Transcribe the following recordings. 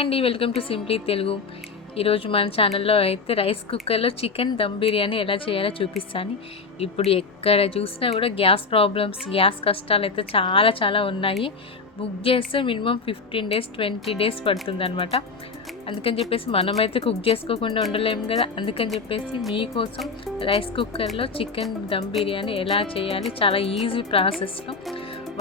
Hi అండి, welcome to simply Telugu. ఈరోజు మన ఛానల్లో అయితే రైస్ కుక్కర్లో చికెన్ దమ్ బిర్యానీ ఎలా చేయాలో చూపిస్తాను. ఇప్పుడు ఎక్కడ చూసినా కూడా గ్యాస్ ప్రాబ్లమ్స్, గ్యాస్ కష్టాలు అయితే చాలా ఉన్నాయి. బుక్ చేస్తే మినిమం 15 days 20 days పడుతుంది అనమాట. అందుకని చెప్పేసి మనమైతే కుక్ చేసుకోకుండా ఉండలేము కదా. అందుకని చెప్పేసి మీకోసం రైస్ కుక్కర్లో చికెన్ దమ్ బిర్యానీ ఎలా చేయాలి, చాలా ఈజీ ప్రాసెస్లో,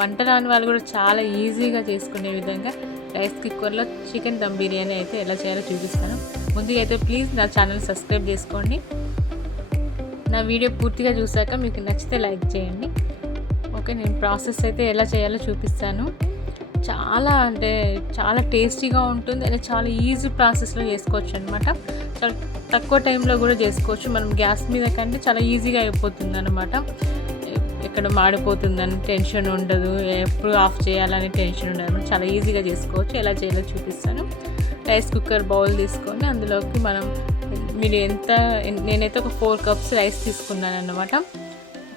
వంట రాని వాళ్ళు కూడా చాలా ఈజీగా చేసుకునే విధంగా రైస్ కుక్కర్లో చికెన్ దమ్ బిర్యానీ అయితే ఎలా చేయాలో చూపిస్తాను. ముందుగా అయితే ప్లీజ్ నా ఛానల్ సబ్స్క్రైబ్ చేసుకోండి. నా వీడియో పూర్తిగా చూసాక మీకు నచ్చితే లైక్ చేయండి. ఓకే, నేను ప్రాసెస్ అయితే ఎలా చేయాలో చూపిస్తాను. చాలా టేస్టీగా ఉంటుంది, అలా చాలా ఈజీ ప్రాసెస్లో చేసుకోవచ్చు అనమాట. చాలా తక్కువ టైంలో కూడా చేసుకోవచ్చు. మనం గ్యాస్ మీద కంటే చాలా ఈజీగా అయిపోతుంది అనమాట. ఎక్కడ మాడిపోతుందని టెన్షన్ ఉండదు, ఎప్పుడు ఆఫ్ చేయాలని టెన్షన్ ఉండదు. చాలా ఈజీగా చేసుకోవచ్చు. ఎలా చేయాలో చూపిస్తాను. రైస్ కుక్కర్ బౌల్ తీసుకొని అందులోకి నేనైతే ఒక 4 cups రైస్ తీసుకున్నాను అన్నమాట.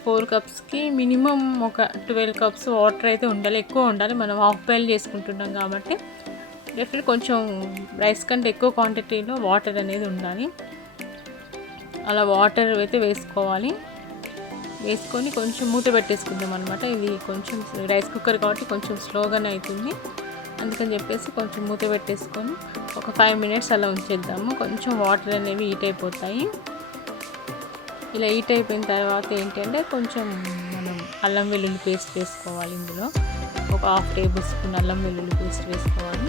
4 cupsకి మినిమం ఒక 12 cups వాటర్ అయితే ఉండాలి, ఎక్కువ ఉండాలి. మనం హాఫ్ బాయిల్ చేసుకుంటున్నాం కాబట్టి డెఫినెట్ కొంచెం రైస్ కంటే ఎక్కువ క్వాంటిటీలో వాటర్ అనేది ఉండాలి. అలా వాటర్ అయితే వేసుకొని కొంచెం మూత పెట్టేసుకుందాం అనమాట. ఇది కొంచెం రైస్ కుక్కర్ కాబట్టి కొంచెం స్లోగానే అవుతుంది. అందుకని చెప్పేసి కొంచెం మూత పెట్టేసుకొని ఒక 5 minutes అలా ఉంచేద్దాము. కొంచెం వాటర్ అనేవి హీట్ అయిపోతాయి. ఇలా హీట్ అయిపోయిన తర్వాత ఏంటంటే కొంచెం మనం అల్లం వెల్లుల్లి పేస్ట్ వేసుకోవాలి. ఇందులో ఒక 1/2 tablespoon అల్లం వెల్లుల్లి పేస్ట్ వేసుకోవాలి.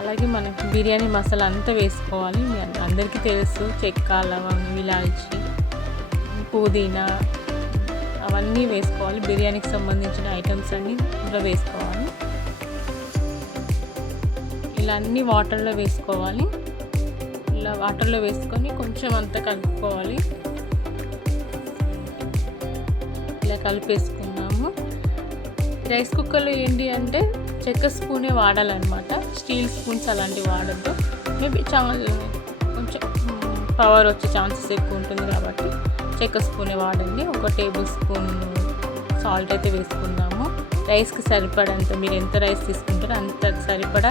అలాగే మనకి బిర్యానీ మసాలా అంతా వేసుకోవాలి. అందరికీ తెలుసు, చెక్క, లవంగం, ఇలాచి, పుదీనా అవన్నీ వేసుకోవాలి. బిర్యానీకి సంబంధించిన ఐటమ్స్ అన్నీ ఇందులో వేసుకోవాలి. ఇలా అన్నీ వాటర్లో వేసుకోవాలి. ఇలా వాటర్లో వేసుకొని కొంచెం అంతా కలుపుకోవాలి. ఇలా కలిపేసుకున్నాము. రైస్ కుక్కర్లో ఏంటి అంటే చెక్క స్పూనే వాడాలన్నమాట. స్టీల్ స్పూన్స్ అలాంటివి వాడద్దు. మేబీ కొంచెం పవర్ వచ్చే ఛాన్సెస్ ఎక్కువ ఉంటుంది కాబట్టి చెక్క స్పూనే వాడండి. 1 tablespoon సాల్ట్ అయితే వేసుకున్నాము. రైస్కి సరిపడంత, మీరు ఎంత రైస్ తీసుకుంటారో అంత సరిపడా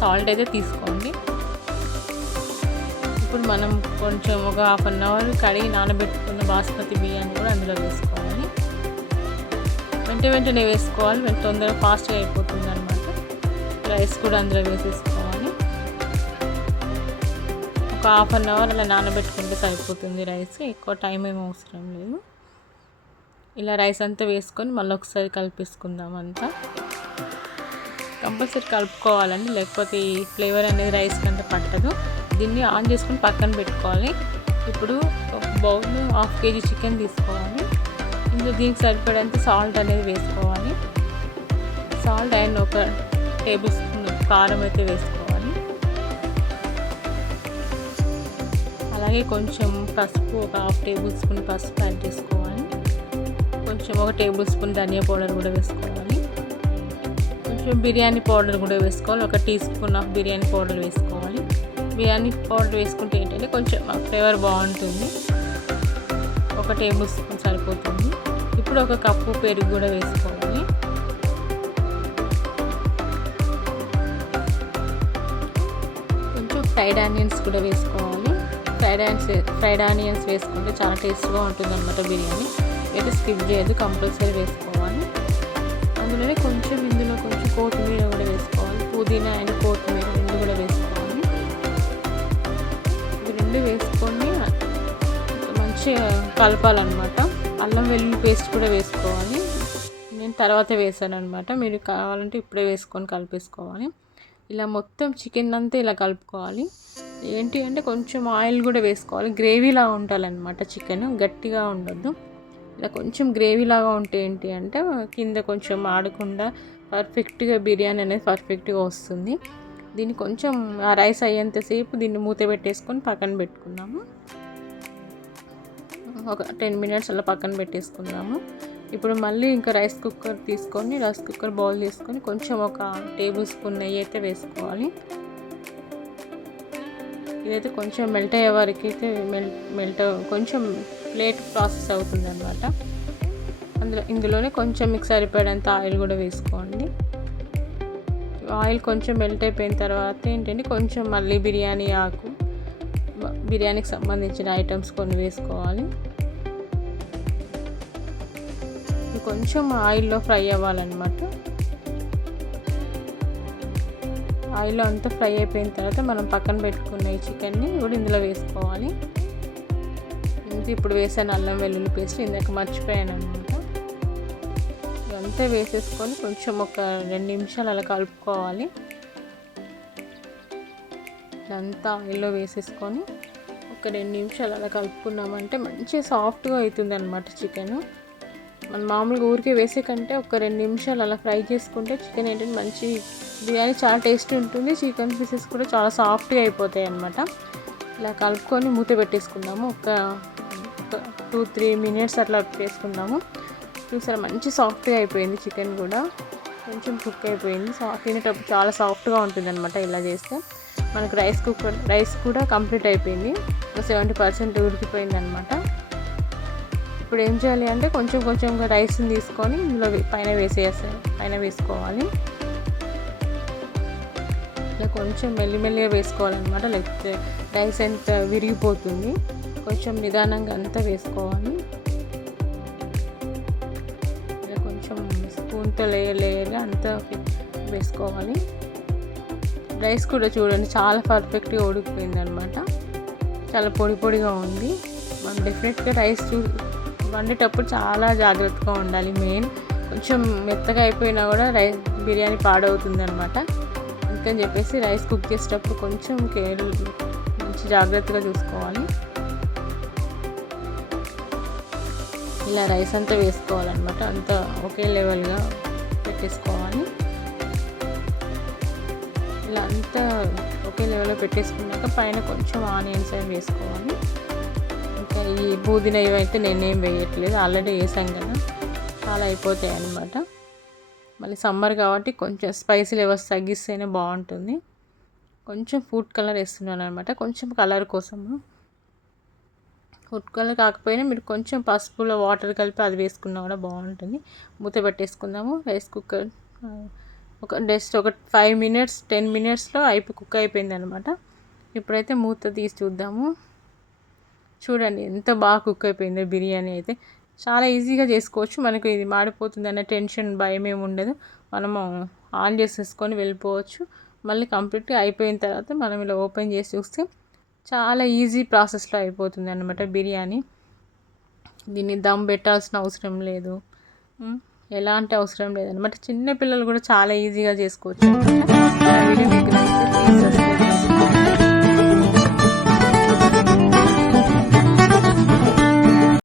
సాల్ట్ అయితే తీసుకోండి. ఇప్పుడు మనం కొంచెం ఒక 1/2 hour కడిగి నానబెట్టుకున్న బాస్మతి బియ్యాన్ని కూడా అందులో వేసుకోవాలి. వెంటనే వేసుకోవాలి, తొందరగా ఫాస్ట్గా అయిపోతుంది అనమాట. రైస్ కూడా అందులో వేసేసుకోవాలి. ఒక 1/2 hour అలా నానబెట్టుకుంటే సరిపోతుంది రైస్. ఎక్కువ టైం ఏమి అవసరం లేదు. ఇలా రైస్ అంతా వేసుకొని మళ్ళీ ఒకసారి కలిపేసుకుందాం. అంతా కంపల్సరీ కలుపుకోవాలండి, లేకపోతే ఈ ఫ్లేవర్ అనేది రైస్ కంటే పట్టదు. దీన్ని ఆన్ చేసుకొని పక్కన పెట్టుకోవాలి. ఇప్పుడు ఒక బౌల్లో 1/2 kg చికెన్ తీసుకోవాలి. ఇందులో దీనికి సరిపడేంత సాల్ట్ అనేది వేసుకోవాలి. సాల్ట్ అండ్ 1 tablespoon కారం అయితే వేసుకోవాలి. అలాగే కొంచెం పసుపు, ఒక 1/2 tablespoon పసుపు యాడ్ చేసుకోవాలి. కొంచెం 1 tablespoon ధనియా పౌడర్ కూడా వేసుకోవాలి. కొంచెం బిర్యానీ పౌడర్ కూడా వేసుకోవాలి. 1 teaspoon ఆఫ్ బిర్యానీ పౌడర్ వేసుకోవాలి. బిర్యానీ పౌడర్ వేసుకుంటే ఏంటంటే కొంచెం ఫ్లేవర్ బాగుంటుంది. 1 tablespoon సరిపోతుంది. ఇప్పుడు 1 cup పెరుగు కూడా వేసుకోవాలి. కొంచెం ఫ్రైడ్ ఆనియన్స్ కూడా వేసుకోవాలి. ఫ్రైడ్ ఆనియన్స్ వేసుకుంటే చాలా టేస్ట్గా ఉంటుంది అన్నమాట బిర్యానీ. అయితే స్కిప్ చేయదు, కంపల్సరీ వేసుకోవాలి. ఇందులో కొంచెం కొత్తిమీర కూడా వేసుకోవాలి. పుదీనా అండ్ కొత్తిమీర రెండు కూడా వేసుకోవాలి. ఇవి రెండు వేసుకొని మంచిగా కలపాలన్నమాట. అల్లం వెల్లుల్లి పేస్ట్ కూడా వేసుకోవాలి. నేను తర్వాత వేసాను అనమాట. మీరు కావాలంటే ఇప్పుడే వేసుకొని కలిపేసుకోవాలి. ఇలా మొత్తం చికెన్ అంతా ఇలా కలుపుకోవాలి. ఏంటి అంటే కొంచెం ఆయిల్ కూడా వేసుకోవాలి. గ్రేవీలా ఉండాలన్నమాట. చికెన్ గట్టిగా ఉండొద్దు. ఇలా కొంచెం గ్రేవీలాగా ఉంటే ఏంటి అంటే కింద కొంచెం ఆడకుండా పర్ఫెక్ట్గా బిర్యానీ అనేది పర్ఫెక్ట్గా వస్తుంది. దీన్ని కొంచెం ఆ రైస్ అయ్యేంతసేపు దీన్ని మూత పెట్టేసుకొని పక్కన పెట్టుకుందాము. ఒక 10 minutes అలా పక్కన పెట్టేసుకుందాము. ఇప్పుడు మళ్ళీ ఇంకా రైస్ కుక్కర్ బౌల్ తీసుకొని కొంచెం 1 tablespoon నెయ్యి అయితే వేసుకోవాలి. ఇదైతే కొంచెం మెల్ట్ అయ్యే వరకు అయితే కొంచెం లేట్ ప్రాసెస్ అవుతుంది అన్నమాట. ఇందులోనే కొంచెం మీకు సరిపడేంత ఆయిల్ కూడా వేసుకోండి. ఆయిల్ కొంచెం మెల్ట్ అయిపోయిన తర్వాత ఏంటంటే కొంచెం మళ్ళీ బిర్యానీ ఆకు, బిర్యానీకి సంబంధించిన ఐటమ్స్ కొన్ని వేసుకోవాలి. కొంచెం ఆయిల్లో ఫ్రై అవ్వాలన్నమాట. ఆయిల్లో అంతా ఫ్రై అయిపోయిన తర్వాత మనం పక్కన పెట్టుకున్న ఈ చికెన్ని కూడా ఇందులో వేసుకోవాలి. ఇప్పుడు వేసాను అల్లం వెల్లుల్లి పేస్ట్, ఇందాక మర్చిపోయాను అనమాట. ఇదంతా వేసేసుకొని కొంచెం ఒక 2 నిమిషాలు అలా కలుపుకోవాలి. ఇదంతా ఆయిల్లో వేసేసుకొని ఒక 2 నిమిషాలు అలా కలుపుకున్నామంటే మంచిగా సాఫ్ట్గా అవుతుంది అనమాట చికెన్. మనం మామూలుగా ఊరికే వేసే కంటే ఒక 2 నిమిషాలు అలా ఫ్రై చేసుకుంటే చికెన్ ఏంటంటే మంచి బిర్యానీ చాలా టేస్టీ ఉంటుంది. చికెన్ పీసెస్ కూడా చాలా సాఫ్ట్గా అయిపోతాయి అన్నమాట. ఇలా కలుపుకొని మూత పెట్టేసుకుందాము. ఒక 2-3 మినిట్స్ అట్లా పెట్టేసుకుందాము. చూసారా మంచి సాఫ్ట్గా అయిపోయింది చికెన్ కూడా, కొంచెం కుక్ అయిపోయింది. తినేటప్పుడు చాలా సాఫ్ట్గా ఉంటుంది అనమాట. ఇలా చేస్తే మనకు రైస్ కూడా కంప్లీట్ అయిపోయింది, 70% ఉడికిపోయింది అనమాట. ఇప్పుడు ఏం చేయాలి అంటే కొంచెం రైస్ని తీసుకొని ఇందులో పైన వేసుకోవాలి. ఇలా కొంచెం మెల్లిమెల్లిగా వేసుకోవాలన్నమాట, లేకపోతే రైస్ ఎంత విరిగిపోతుంది. కొంచెం నిదానంగా అంతా వేసుకోవాలి. ఇలా కొంచెం స్పూన్తో లేయర్గా అంతా వేసుకోవాలి. రైస్ కూడా చూడండి చాలా పర్ఫెక్ట్గా ఉడికిపోయింది అనమాట. చాలా పొడిగా ఉంది. మనం డెఫినెట్గా రైస్ వండేటప్పుడు చాలా జాగ్రత్తగా ఉండాలి. మెయిన్ కొంచెం మెత్తగా అయిపోయినా కూడా బిర్యానీ పాడవుతుంది అనమాట. అందుకని చెప్పేసి రైస్ కుక్ చేసేటప్పుడు కొంచెం మంచి జాగ్రత్తగా చూసుకోవాలి. ఇలా రైస్ అంతా వేసుకోవాలన్నమాట. అంతా ఒకే లెవెల్గా పెట్టేసుకోవాలి. ఇలా అంతా ఒకే లెవెల్లో పెట్టేసుకున్నాక పైన కొంచెం ఆనియన్స్ అవి వేసుకోవాలి. ఇంకా ఈ పుదీనా ఇవైతే నేనేం వేయట్లేదు, ఆల్రెడీ వేసాం కదా, చాలా అయిపోతాయి అన్నమాట. మళ్ళీ సమ్మర్ కాబట్టి కొంచెం స్పైసీ లెవెల్స్ తగ్గిస్తేనే బాగుంటుంది. కొంచెం ఫుడ్ కలర్ వేస్తున్నాను అనమాట, కొంచెం కలర్ కోసము. ఫుడ్ కలర్ కాకపోయినా మీరు కొంచెం పసుపులో వాటర్ కలిపి అది వేసుకున్నా కూడా బాగుంటుంది. మూత పెట్టేసుకుందాము. రైస్ కుక్కర్ జస్ట్ ఒక 5 మినిట్స్ 10 మినిట్స్లో కుక్ అయిపోయింది అనమాట. ఇప్పుడైతే మూత తీసి చూద్దాము. చూడండి ఎంత బాగా కుక్ అయిపోయిందో బిర్యానీ అయితే. చాలా ఈజీగా చేసుకోవచ్చు. మనకు ఇది మాడిపోతుంది అనే టెన్షన్, భయం ఏమి ఉండదు. మనము ఆన్ చేసేసుకొని వెళ్ళిపోవచ్చు. మళ్ళీ కంప్లీట్గా అయిపోయిన తర్వాత మనం ఇలా ఓపెన్ చేసి చూస్తే చాలా ఈజీ ప్రాసెస్లో అయిపోతుంది అన్నమాట బిర్యానీ. దీన్ని దమ్ పెట్టాల్సిన అవసరం లేదు, ఎలాంటి అవసరం లేదన్నమాట. చిన్న పిల్లలు కూడా చాలా ఈజీగా చేసుకోవచ్చు. వీడియో మీకు నచ్చితే ప్లీజ్ సబ్స్క్రైబ్.